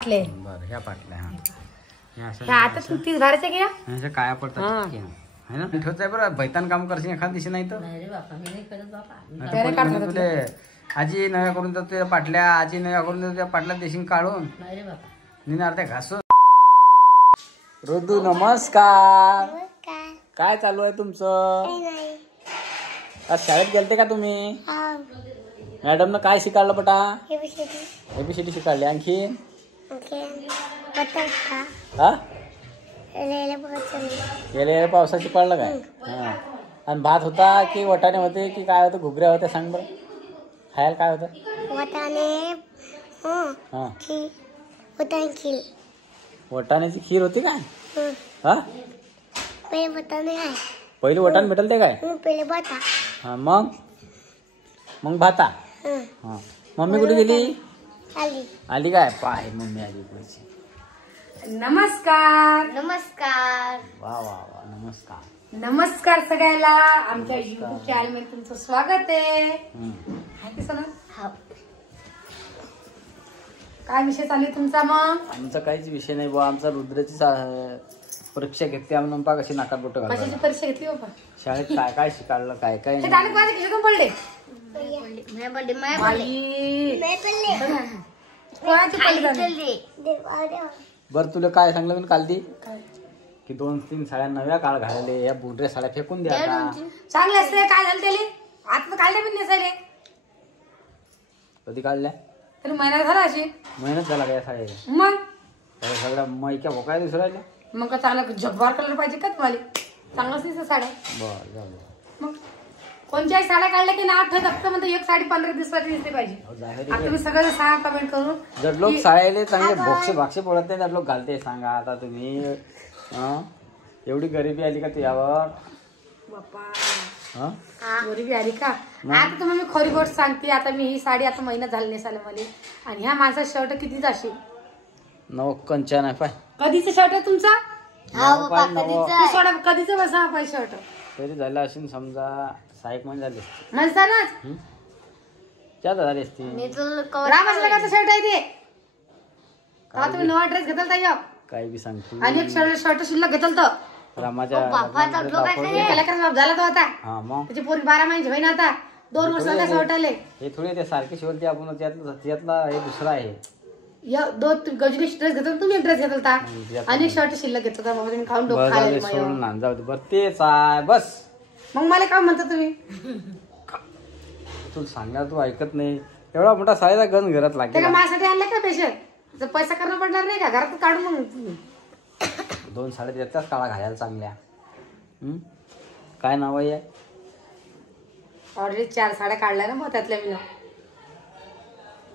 बरं ह्या पाटल्या आता तू 30 घराच्या घ्या ह्याच्या काय पडतात है ना ठेवत आहे बरं बैतान काम करशील एखाद दिवशी नाही तर तुले आजी नव्या करून देतो तुझ्या पाटल्या आजी नव्या करून देतो तुझ्या पाटल्या देशील काढून निनार त्या घासून. रुदू नमस्कार. काय चालू आहे तुमचं? आज शाळेत गेलते का तुम्ही? मॅडम न काय शिकाळलं पटा? एबीसीडी शिकाळली. आणखी गेले पावसात शिकाळलं काय? हा. आणि भात होता की वटाणे होते की काय होतं? घुगऱ्या होत्या सांग बरं. खायला काय होतं? वटाण्याची खीर होती काय? हा पहिले वटाण भेटल ते काय? हा मग भाता. हा मम्मी कुठे गेली? आली काय? पाय मम्मी आली पुढची. नमस्कार. नमस्कार. वा वा वा नमस्कार. नमस्कार सगळ्याला. आमच्या युट्यूब चॅनल मध्ये तुमचं स्वागत आहे. काय विषय चालू आहे तुमचा? मग आमचा काहीच विषय नाही बुवा. आमचा रुद्राची परीक्षा घेतली आम्ही पा कशी नाकात बोट घालतो. कशाची परीक्षा घेतली बाबा? शाळेत काय काय शिकाळलं काय काय हे डायरेक्ट माझ्या खिशातून पडले. बरं तुला काय सांगलं मी काल ती की 2-3 साड्या नव्या काळ घालले या बुडऱ्या साड्या फेकून द्या. चांगले असते. काय झालं त्याला? आता काढले पण नेसायले. कधी काढल्या? तरी महिना झाला अशी. मेहनत झाला का या साड्या? मग सगळ्या मैक्या भोकाय दुसऱ्याला. मग का चांगला जब्बार कलर पाहिजे का तुम्हाला? चांगलाच नाही साड्या. बरं जाऊ दे. मग कोणत्याही साड्या काढल्या की नाव ठेवत फक्त म्हणतो एक साडी 15 दिवसाची दिसली पाहिजे. आता तुम्ही सगळं सांगा कमेंट करून. जर लोक साड्याले चांगले भोक्षे भाक्षे पडत नाही तर लोक घालते. सांगा आता तुम्ही एवढी गरिबी आली का तुझ्यावर? बाप्पा गरिबी आली का? आता तुम्ही मी खरी गोष्ट सांगते. आता मी ही साडी आता महिना झाला नेसायला मला. आणि ह्या माणसाचा शर्ट कितीच असेल? 995 आहे पाय. कधीचा शर्ट आहे तुमचा? कधीच कधीच बसा पाय शर्ट. तरी झालं असेल समजा 6 महिने झाले. म्हणतानाच 4 झाले असते. रामाच्या लगाचा शर्ट आहे ते. का तुम्ही नवा ड्रेस घेतला ताई? काय बी सांगतो. आणि एक शर्ट शिल्लक घेतल तर रामाच्या झाला तो आता. हा मग त्याची पोरी 12 महिन्याची बहीण आता 2 वर्ष झाले शर्ट आले. हे थोडे ते सारखे शिवलते आपण. त्यातला हे दुसरा आहे. गजनी ड्रेस घेतला तुम्ही एक ड्रेस घेतला आणि एक शर्ट शिल्लक घेतला. मग तुम्ही खाऊन डोकं खायला जाऊ दे. बरं तेच आहे बस. मग मला काय म्हणता तुम्ही? तू सांगणार तू ऐकत नाही. एवढा मोठा साडीचा गंज घरात लागेल. माझ्यासाठी आणलं का पेशल? पैसा करणं पडणार नाही का? घरात काढून मग 2 साड्या देतात काळा घालायला चांगल्या. काय नाव आहे? ऑलरेडी 4 साड्या काढल्या ना मग त्यातल्या मी.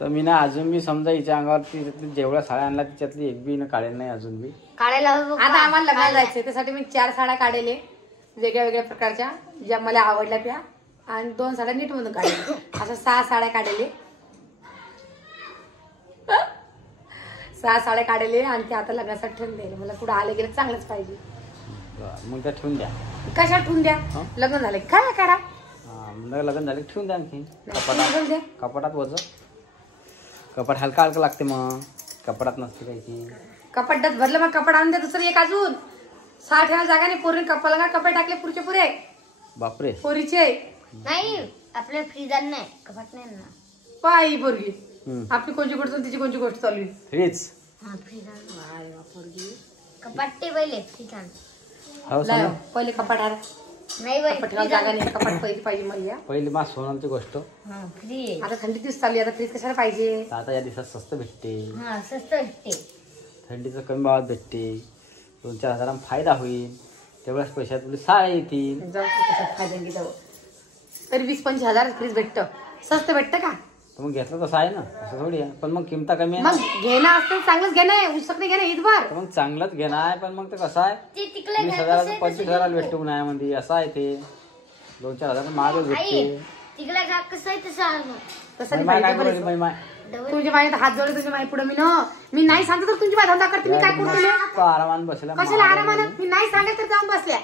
तर मी ना अजून बी समजा हिच्या अंगावरती जेवढ्या साड्या आणल्या त्याच्यातली एक बी काढेल नाही अजून बी. काढायला आता आम्हाला लग्नाला जायचंय त्यासाठी मी 4 साड्या काढले वेगळ्या वेगळ्या प्रकारच्या ज्या मला आवडल्या त्या. आणि 2 साड्या नीट मधून काढले. अशा 6 साड्या काढले. 6 साड्या काढले आणि त्या आता लग्नासाठी ठेवून द्यायला. मला कुठं आले गेले चांगलंच पाहिजे. मग त्या ठेवून द्या. कशा ठेवून द्या? लग्न झाले काय काढा? लग्न झाले ठेवून द्या. आणखी कपाटात वज कपाट हलका हलका लागते. मग कपाटात नसते काही. कपाटात भरलं मग कपाट आणून द्या दुसरं एक अजून. 6 ठेवा जागा नाही. पोरी कपाला कपाट टाकले पुरचे पुरे. बापरे पोरीचे नाही आपल्या फ्रीजर नाही कपाट नाही ना. पायी पोरगी आपली कोणची गोष्ट तिची कोणची गोष्ट चालू आहे? फ्रीज कपाट ते पहिले फ्रीजर. पहिले कपाट नाही जागा नाही. कपाट पाहिजे मला. पहिली मा सोनाची गोष्ट. आता थंडी दिवस चालली. आता फ्रीज कशाला पाहिजे? आता या दिवसात स्वस्त भेटते. स्वस्त भेटते. थंडीचं कमी भावात भेटते. 2-4 हजारांना फायदा होईल. तेवढ्याच पैशात तुला साड्या येतील. जाऊ कशात फायदा जाऊ. तरी 20-25 हजार फ्रीज भेटतं. स्वस्त भेटतं का? तर मग घेतलं तसं आहे ना. असं थोडी आहे. पण मग किमता कमी आहे. मग घेणं असतं चांगलंच घेणं आहे. उसक नाही घेणं ईदभर. मग चांगलंच घेणं आहे. पण मग ते कसं आहे 20,000 25,000 भेटते उन्हाळ्यामध्ये. असं आहे ते. 2-4 हजार महागच भेटते. तिकडे कसं आहे तसं तुमच्या माझ्या हात जोडले तुमच्या माई पुढे मी नाही सांगते तर तुमची धंदा करते. मी काय करू? आरामानं बसल्या. कशाला आरामानं? मी नाही सांगत तर जाऊन बसल्या.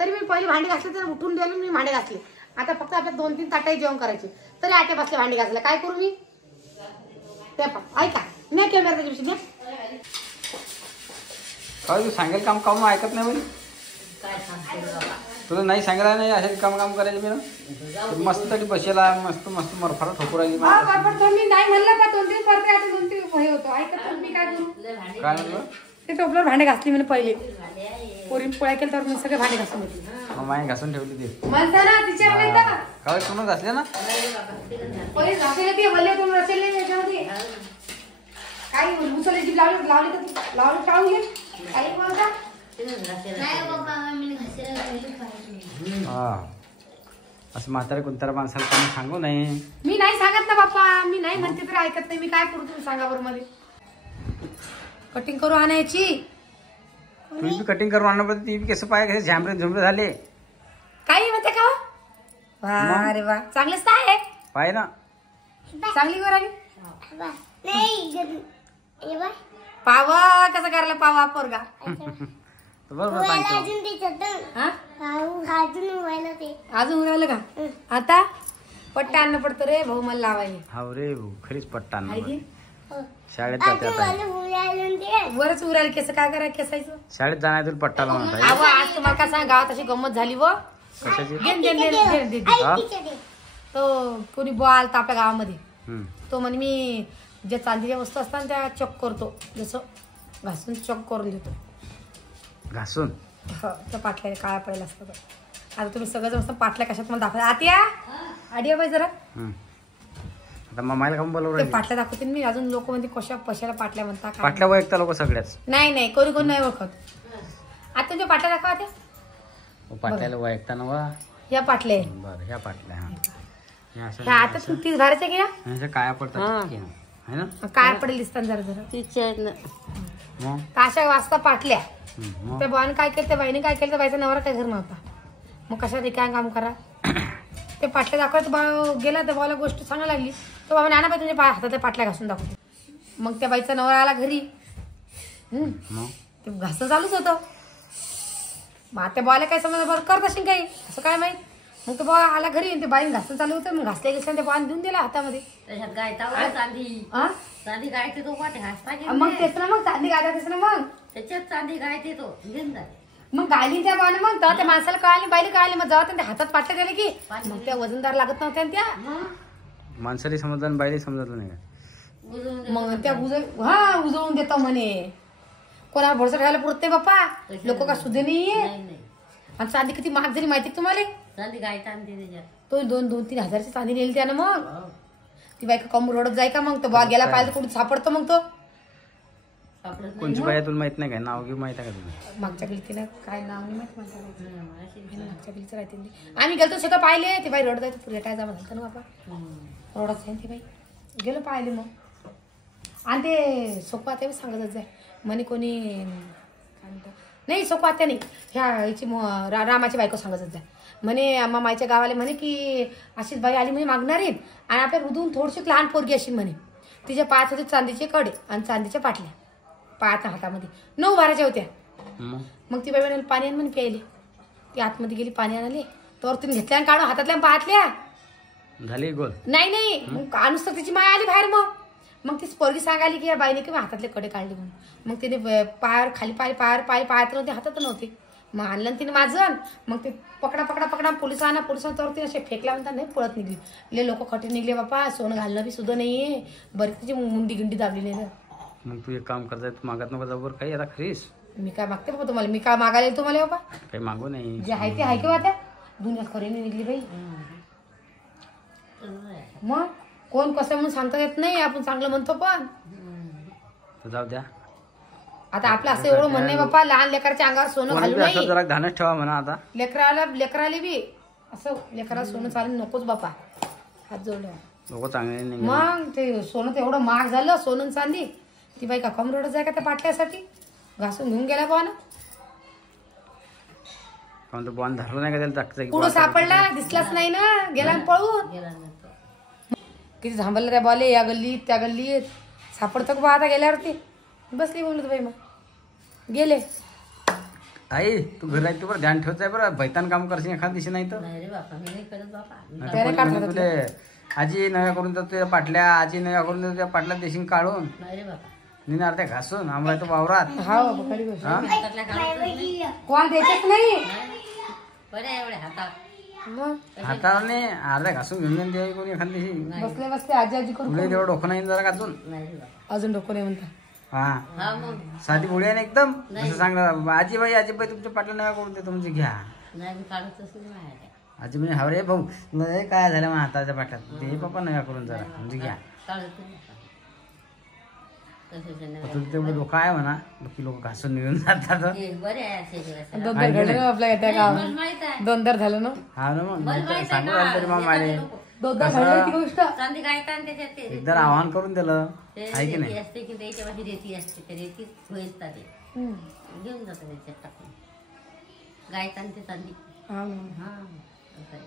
तरी मी पहिले भांडी घासले तर उठून द्यायला मी भांडे घासले. आता फक्त आपल्या 2-3 ताटाही जेवण करायचे तरी आटे बसले भांडी घासले. काय करू मी? ते ऐका नाही कॅमेरा त्याच्या काय तू सांगेल काम काऊन ऐकत नाही म्हणे काय सांगते रे बाबा. तुला नाही सांगितलं नाही असे काम करायचे मी मस्त तरी बसेला मस्त मस्त मरफारा ठोकू राहिली हा, बरोबर तो मी नाही म्हणलं का 2-3 करते आता 2-3 हे होतो ऐकत नाही, मी काय करू. काय म्हणलं ते टोपल्यावर भांडे घासली म्हणे पहिले पोरी पोळ्या केलं तर मी सगळे भांडे घासून घेतली. मग माई घासून ठेवली ते म्हणता ना तिच्यापर्यंत काय तुम्ही घासले ना पहिले घासले ते वल्ले तुम्ही रचले नाही त्याच्यामध्ये काही मुसले जी लावली टाळून घे काही बोलता नाही बाबा मी घासायला गेलो पाहिजे. हा असं म्हातारे कोणत्या माणसाला कोणी सांगू नाही. मी नाही सांगत ना बाप्पा, मी नाही म्हणते तर ऐकत नाही. मी काय करू तुम्ही सांगा बरं मध्ये कटिंग करू आणायची. तुम्ही बी कटिंग करून आणणार पण ती बी कसं पाय कसे झॅमरे झुमरे झाले काही म्हणते का वा रे वा चांगलंच तर आहे. पाय ना चांगली वर आली नाही ए बाय पावा कसं करायला पावा पोरगा बरोबर सांगतो अजून ते चटण हा अजून व्हायला ते अजून उरायलं का आता पट्टा आणणं पडतं रे भाऊ मला लावायला. हाव रे भाऊ, खरीच पट्टा आहे की? शाळेत जाते आता वरच उरायला केस काय करायला केसायचं. शाळेत जाणार तुला पट्टा लावून आहे अहो आज तुम्हाला काय सांग गावात अशी गंमत झाली व कशाची घेन हा? तो कोणी बॉल तर आपल्या गावामध्ये हम्म. तो म्हणे मी ज्या चांदीच्या वस्तू असतात ना त्या चॉक करतो जसं घासून चॉक करून देतो. घासून हो त्या पाटल्या काळा पडेल असतं तर. आता तुम्ही सगळं मस्त पाटल्या कशात मला दाखवा आत्या आडिया बाई जरा हम्म. आता मम्माला काम बोलवलं ते राहिली. पाटल्या दाखवते मी अजून लोक म्हणते कशा कशाला पाटल्या म्हणता काय पाटल्या वैयक्ता लोक सगळ्याच नाही कोणी कोणी नाही ओळखत. आता तुमच्या पाटल्या दाखवा त्या पाटल्याला वैयक्ता नवा या पाटल्या आहे. बरं ह्या पाटल्या हा हे असं ह्या आता तू 30 भरायच्या घ्या ह्याच्या काया पडतात है ना काय पडेल दिसतात जरा जरा मग तर अशा वाजता पाटल्या मग त्या बाने काय केलं त्या बाईने काय केलं त्या बाईचा नवरा काय घर नव्हता मग कशा ते काय काम करा ते पाटल्या दाखवत बा गेला त्या बाला गोष्ट सांगायला लागली तो बाबा नाना बाई तुझ्या हातात पाटल्या घासून दाखवते. मग त्या बाईचा नवरा आला घरी मग ते घासणं चालूच होतं. मग त्या बाला काय समजा बरं करत असेल काही असं काय माहित. मग तो बा आला घरी आणि ते बाईने घासणं चालू होतं मग घासल्या घेसल्या ते बाण देऊन दिला हातामध्ये. त्याच्यात गायता चांदी हा? चांदी गायते तो पाठी हसता मग तेच ना मग चांदी गायला तेच ना मग त्याच्यात चांदी गायते तो घेऊन जाते. मग गायली त्या बाण मग तेव्हा त्या माणसाला कळाली बाईला कळाली मग जेव्हा त्या हातात पाटल्या गेले की मग त्या वजनदार लागत नव्हत्या ना त्या माणसाला समजलं आणि बाईला समजलं नाही का मग त्या उजळून देतो म्हणे. कोणाला भरोसा ठेवायला पुरत नाही बाप्पा लोक का सुधे नाहीये. नाही आणि चांदी किती महाग झाली माहिती तुम्हाला. चांदी गायता आणते त्याच्यात तो 2-3 हजारची चांदी नेली त्यानं मग ती बायका कमर रडत जाय का मग तो बा गेला पाहिजे कुठे सापडतो मग तो सापडत कोणची बाई आहे तुला माहित नाही काय नाव घेऊ माहित आहे का तुला मागच्या गलीतीला काय नाव नाही माहित माझ्या मागच्या गलीचं राहते ती. आम्ही गेलो सगळं पाहिले ती बाई रडत जायचं पुढे काय जा म्हणतात ना बाबा रडत जाईन ती बाई गेलो पाहिले मग. आणि ते सोपा ते सांगतच जाय म्हणे कोणी काय म्हणतात नाही सोपा त्या नाही ह्या याची रामाची बायको सांगतच जाय म्हणे मामाच्या गावाला म्हणे की अशीच बाई आली म्हणे मागणार आहेत आणि आपल्या हृदून थोडीशी लहान पोरगी अशी म्हणे तिच्या पायात होते चांदीचे कडे आणि चांदीच्या पाटल्या पायाच्या हातामध्ये 9 बाराच्या होत्या. मग ती बाई म्हणाली पाणी आण म्हणे प्यायले. ती आतमध्ये गेली पाणी आणाले तर तिने घेतल्या काढून हातातल्या पाहतल्या झाली गोल नाही मग अनुसर तिची माय आली बाहेर मग ती पोरगी सांगायली की या बाईने किंवा हातातले कडे काढले म्हणून. मग तिने पायावर खाली पायावर पायात नव्हते हातात नव्हते मग आणलं तिने माझं मग ते पकडा पोलिसांना तर ते असे फेकल्या म्हणतात नाही पळत निघली. ले लोक खटे निघले बापा सोनं घालणं बी सुद्धा नाहीये बरी तिची मुंडी गिंडी दाबली नाही. मग तू एक काम करताय तू मागत नको जाऊ काही आता खरीस मी काय मागते बाबा तुम्हाला मी काय मागायला तुम्हाला बाबा काही मागू नाही जे आहे ते आहे किंवा त्या दुनियात खरी नाही निघली बाई. मग कोण कसं म्हणून सांगता येत नाही आपण चांगलं म्हणतो पण तर जाऊ द्या आता आपलं असं एवढं म्हणणं आहे बाप्पा लहान लेकराच्या अंगावर सोनं घालू कोणी बी असं नाही. जरा ध्यानच ठेवा म्हणा आता लेकराला बी असं लेकराला सोनं चालू नकोच बापा हात जोडल्या. लोक चांगले नाही मग ते सोनं तर एवढं महाग झालं सोनं चांदी ती बाई का कम रडत जाय का त्या पाटल्यासाठी घासून घेऊन गेला बुवा ना. कारण तो बॉन धरलं नाही का त्याला जागचा पुढं सापडला दिसलाच नाही ना गेला आणि पळून किती थांबलं त्या बॉले या गल्लीत त्या गल्लीत सापडतो का बा आता गेल्यावरती बसली बोलत बाई मग गेले. आई तू घर आहे तू बरं ध्यान ठेवत आहे बरं भैतान काम करशील एखाद दिवशी नाही तर नाही रे बापा मी नाही करत बापा. नाहीतर कोणी म्हणेल तुले आजी नव्या करून देतो तुझ्या पाटल्या आजी नव्या करून देतो तुझ्या पाटल्या देशील काढून नाही रे बापा निने अर्ध्या घासून आम्हाला तो वावरात हा बाबा खरी गोष्ट हा हातातल्या काढतच नाही. कोण द्यायचंच नाही बरे एवढे हातात मग हाताने अर्ध्या घासून घेऊन दे कोणी एखादी बसले बसले आजी आजी करून तुला तेवढं डोकं नाही जरा घासून नाही रे बाबा. अजून डोकं नाही म्हणता हा हा मग साधी बुडी आहे ना एकदम असं सांगणार आजीबाई तुमच्या पाटला नव्या करून देतो म्हणजे घ्या नाही मी काढतच नाही माझ्या आजी म्हणजे हवरे भाऊ लय काय झालं मग हाताच्या पाटल्यात ते पप्पा नव्या करून जरा म्हणजे घ्या काढतच नाही तसंच आहे ना. तुला तेवढं डोकं आहे म्हणा की लोक घासून निघून जातात हे बरे आहे असे दिवस. दोन दर घडलं आपल्या त्या मला गावात माहित आहे. दोन दर झालं ना हा ना मग मला मी तर माहित आहे सांगू ना, राहिलो तरी मग मारे एखादे लोकं दोन दर घडलं ती गोष्ट चांदी गायता आणि त्याच्यात ते एकदा आव्हान करून दिलं ते आहे की रेती नाही असते की त्याच्या पाशी रेती असते ते रेतीत होईल ते हम्म. घेऊन जातात त्याच्यात टाकून गायता आणि ते चांदी हा ना. हा असं आहे.